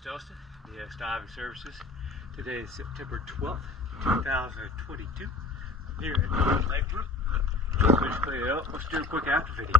Stelson, the Diving Services. Today is September 12th, 2022. Here at Alegra. Let's clean it up. Let's do a quick after video.